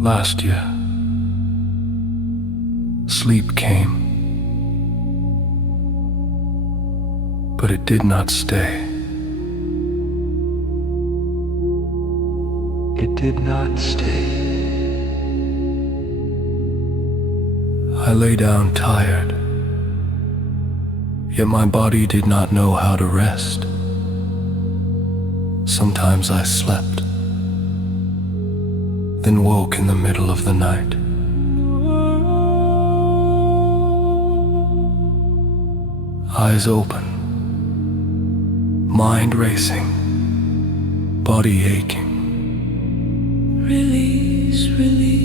Last year, sleep came, but it did not stay. It did not stay. I lay down tired, yet my body did not know how to rest. Sometimes I slept, then woke in the middle of the night. Eyes open, mind racing, body aching. Release, release.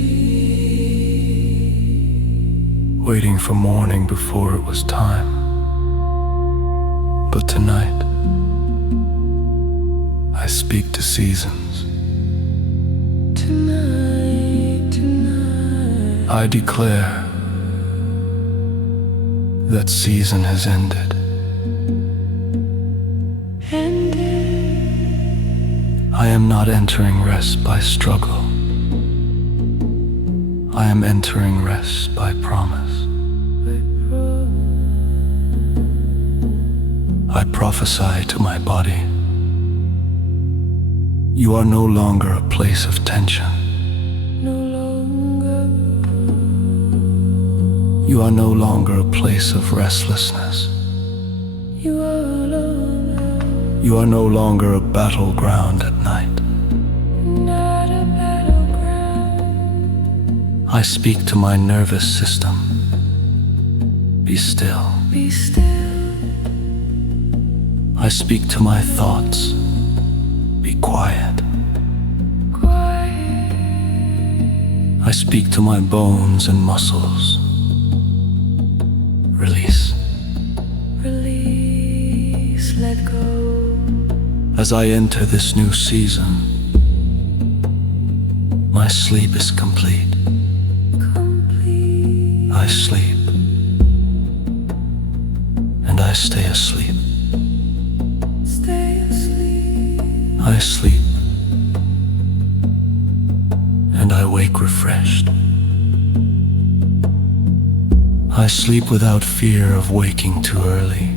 Waiting for morning before it was time. But tonight, I speak to seasons. Tonight. I declare that season has ended. I am not entering rest by struggle. I am entering rest by promise. I prophesy to my body. You are no longer a place of tension. No longer. You are no longer a place of restlessness. You are alone. You are no longer a battleground at night. Not a battleground. I speak to my nervous system. Be still. Be still. I speak to my thoughts. Be quiet. Quiet. I speak to my bones and muscles. Release. Release. Let go. As I enter this new season, my sleep is complete. Complete. I sleep, and I stay asleep. Stay asleep. I sleep, and I wake refreshed. I sleep without fear of waking too early.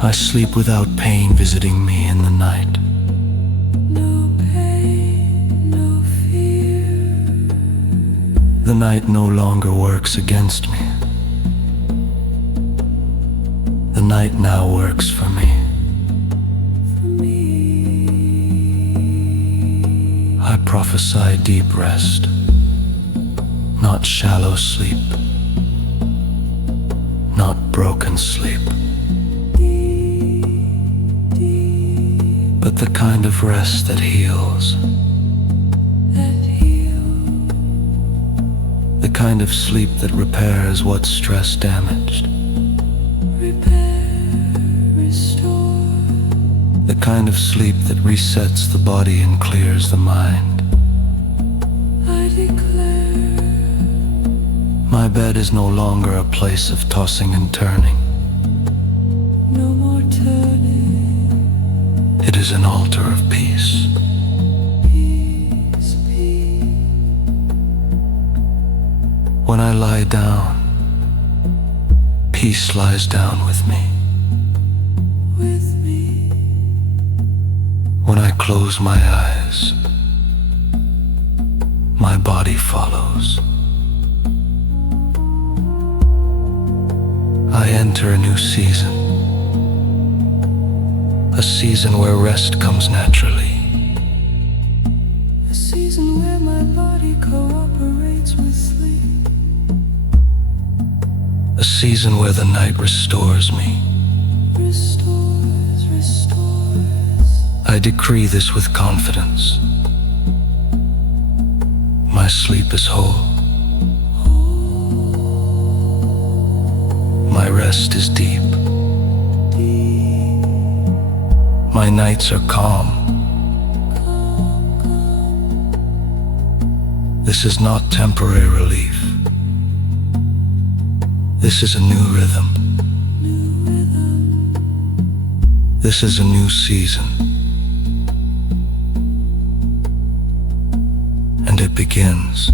I sleep without pain visiting me in the night. No pain, no fear. The night no longer works against me. The night now works for me. For me. I prophesy deep rest, not shallow sleep, not broken sleep, but the kind of rest that heals, That heal. the kind of sleep that repairs what stress damaged, Repair, restore. the kind of sleep that resets the body and clears the mind. I declare. My bed is no longer a place of tossing and turning. No more turning. It is an altar of peace. Peace, peace. When I lie down, peace lies down with me. With me. When I close my eyes, my body follows. I enter a new season, a season where rest comes naturally, A season where my body cooperates with sleep. a season where the night restores me. Restores, restores. I decree this with confidence. My sleep is whole. My rest is deep. Deep. My nights are calm. This is not temporary relief. This is a new rhythm. New rhythm. This is a new season. begins.